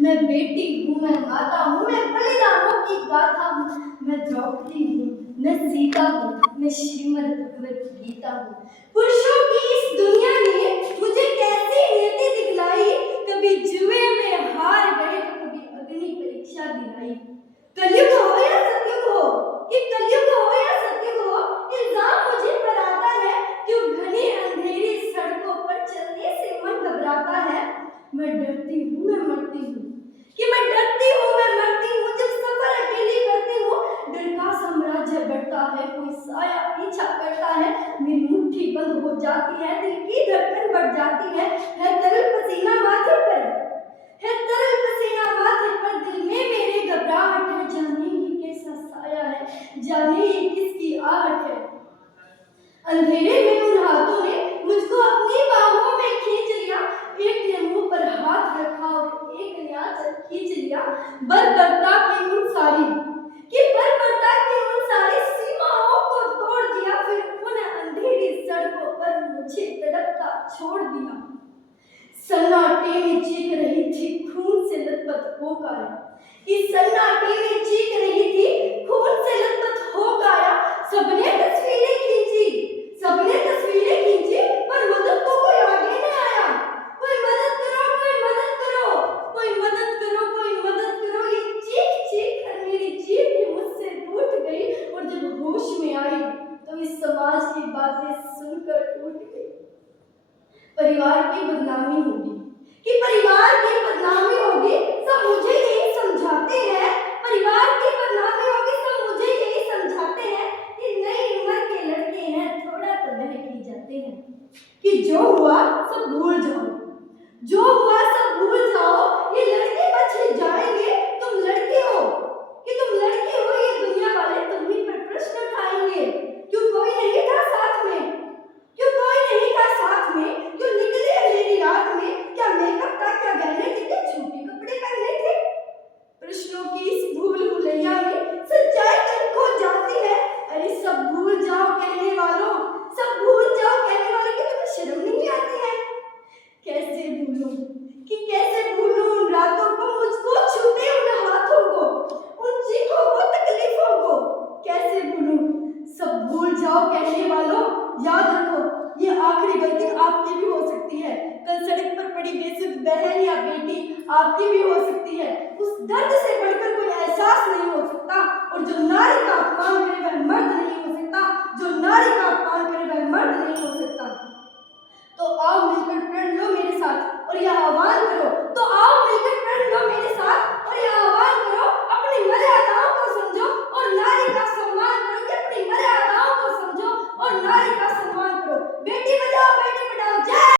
मैं बेटी हूँ, मैं माता हूँ, मैं बलिदानों की गाथा हूँ, मैं द्रौपदी हूँ, मैं सीता हूँ, मैं श्रीमद् भगवत गीता हूँ। पुरुषों की इस दुनिया ने मुझे कैसी नीति दिखलाई, कभी जुए में हार गए तो कभी अग्नि परीक्षा दिलाई। कलयुग हो या सतयुग हो, ये कलयुग हो या सतयुग हो, इल्जाम मुझे पर आता है, क्यों घनी अंधेरी सड़कों पर चलने से मन घबराता है। मैं डरती हूँ, मैं मरती हूँ, कि मैं डरती हूँ, मैं मरती हूँ, जब सफर अकेली करती हूँ, डर का साम्राज्य बढ़ता है, कोई साया पीछा करता है, मेरी मुट्ठी बंद हो जाती है, दिल की धड़कन बढ़ जाती है तरल पसीना माथे पर, है तरल पसीना माथे पर, दिल में मेरे घबराहट है, जाने ये कैसा साया है, जाने ये किसकी आहट है। अंधेरे में उन हाथों ने मुझको अपनी बाहों में खींच लिया, एक ने मुंह पर हाथ रखा और एक ने आंचल खींच लिया। बर्बरता की उन सारी सीमाओं को तोड़ दिया, फिर उन अंधेरी सड़कों पर मुझे तड़पता छोड़ दिया। सन्नाटे में चीख रही थी खून से लथपथ होकर, इस सन्नाटे में चीख रही थी खून से लथपथ होकर, सबने तस्वीरें खींची, पर मदद को कोई आगे न आया। कोई मदद करो, कोई मदद करो, कोई मदद करो, कोई मदद करो। ये चीख कर मेरी जीभ भी मुझसे टूट गई, और जब होश में आई तो इस समाज की बातें सुनकर टूट गई। परिवार की बदनामी होगी, सब मुझे यही समझाते हैं, परिवार की बदनामी होगी, सब मुझे यही समझाते हैं कि नई उम्र के लड़के हैं, थोड़ा तो बहक ही जाते हैं, कि जो हुआ सब भूल जाओ, ये लड़के बच जाएंगे, तुम लड़के हो, ये दुनिया वाले तुम्हीं पर प्रश्न उठाएंगे। क्यों कोई नहीं था साथ में, क्यों निकले अंधेरी रात में, क्या मेकअप था, क्या गहने, कितने छोटे कपड़े पहने थे। प्रश्नों की इस भूल भुलैया में सच्चाई कहीं खो जाती है। अरे सब भूल जाओ कहने वालों, कि तुम्हें शर्म नहीं आती है। कैसे भूलूं उन रातों को, मुझको छूते उन हाथों को, उन चीखों को, तकलीफों को, कैसे भूलूं। सब भूल जाओ कहने वालों, याद रखो ये आखिरी गलती आपकी भी हो सकती है। कल सड़क पर पड़ी बेसुध बहन या बेटी आपकी भी हो सकती है। उस दर्द से बढ़कर कोई एहसास नहीं हो सकता, और जो नारी का अपमान करे वह मर्द नहीं हो सकता, तो आओ मिलकर प्रण लो मेरे साथ और यह आह्वान